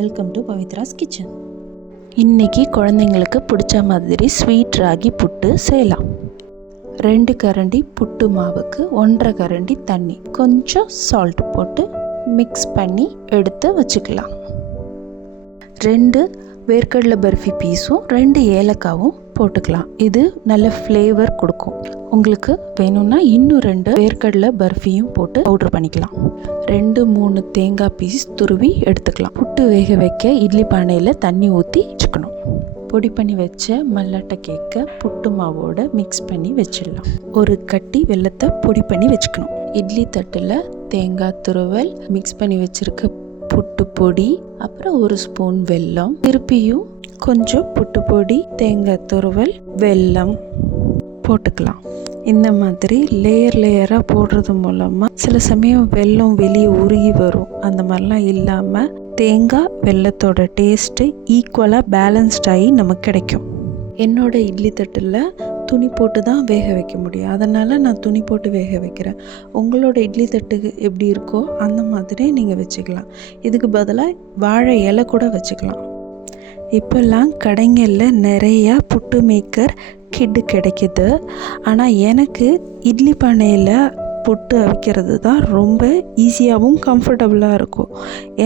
Welcome to பவித்ராஸ் kitchen. இன்றைக்கி குழந்தைங்களுக்கு பிடிச்ச மாதிரி ஸ்வீட் ராகி புட்டு செய்யலாம். 2 கரண்டி புட்டு மாவுக்கு 1.5 கரண்டி தண்ணி, கொஞ்சம் சால்ட் போட்டு மிக்ஸ் பண்ணி எடுத்து வச்சுக்கலாம். 2 வேர்க்கடலை பர்ஃபி பீஸும் 2 ஏலக்காவும் போட்டுக்கலாம். இது நல்ல ஃப்ளேவர் கொடுக்கும். உங்களுக்கு வேணும்னா இன்னும் 2 வேர்க்கடலை பர்ஃபியும் போட்டு பவுட்ரு பண்ணிக்கலாம். 2-3 தேங்காய் பீஸ் துருவி எடுத்துக்கலாம். புட்டு வேக வைக்க இட்லி பானையில் தண்ணி ஊற்றி வச்சுக்கணும். பொடி பண்ணி வச்ச மல்லாட்டை கேக்கை புட்டு மாவோட மிக்ஸ் பண்ணி வச்சிடலாம். ஒரு கட்டி வெல்லத்தை பொடி பண்ணி வச்சுக்கணும். இட்லி தட்டில் தேங்காய் துருவல், மிக்ஸ் பண்ணி வச்சுருக்க புட்டு பொடி, அப்புறம் 1 ஸ்பூன் வெல்லம், திருப்பியும் கொஞ்சம் புட்டு பொடி, தேங்காய் துருவல், வெல்லம் போட்டுக்கலாம். இந்த மாதிரி லேயராக போடுறது மூலமாக சில சமயம் வெல்லம் வெளியே உருகி வரும். அந்த மாதிரிலாம் இல்லாமல் தேங்காய் வெல்லத்தோட டேஸ்ட்டு ஈக்குவலாக பேலன்ஸ்டாகி நமக்கு கிடைக்கும். என்னோடய இட்லி தட்டில் துணி போட்டு தான் வேக வைக்க முடியும், அதனால் நான் துணி போட்டு வேக வைக்கிறேன். உங்களோட இட்லி தட்டுக்கு எப்படி இருக்கோ அந்த மாதிரி நீங்கள் வச்சுக்கலாம். இதுக்கு பதிலாக வாழை இலை கூட வச்சுக்கலாம். இப்போல்லாம் கடைங்களில் நிறையா புட்டு மேக்கர் கிட்டு கிடைக்கிது. ஆனால் எனக்கு இட்லி பானையில் புட்டு அவிக்கிறது தான் ரொம்ப ஈஸியாகவும் கம்ஃபர்டபுளாக இருக்கும்.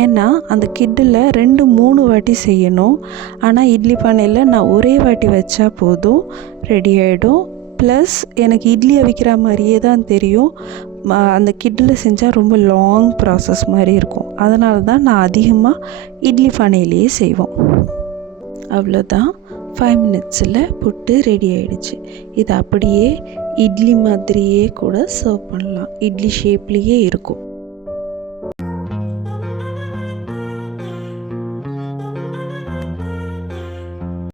ஏன்னா அந்த கிட்டில் 2-3 வாட்டி செய்யணும். ஆனால் இட்லி பானையில் நான் ஒரே வாட்டி வச்சா போதும், ரெடி ஆகிடும். ப்ளஸ் எனக்கு இட்லி அவிக்கிற மாதிரியே தான் தெரியும். அந்த கிட்டில் செஞ்சால் ரொம்ப லாங் ப்ராசஸ் மாதிரி இருக்கும். அதனால தான் நான் அதிகமாக இட்லி பானையிலேயே செய்வோம். அவ்வளோதான், 5 மினிட்ஸில் புட்டு ரெடி ஆகிடுச்சு. இது அப்படியே இட்லி மாதிரியே கூட சர்வ் பண்ணலாம். இட்லி ஷேப்லேயே இருக்கும்.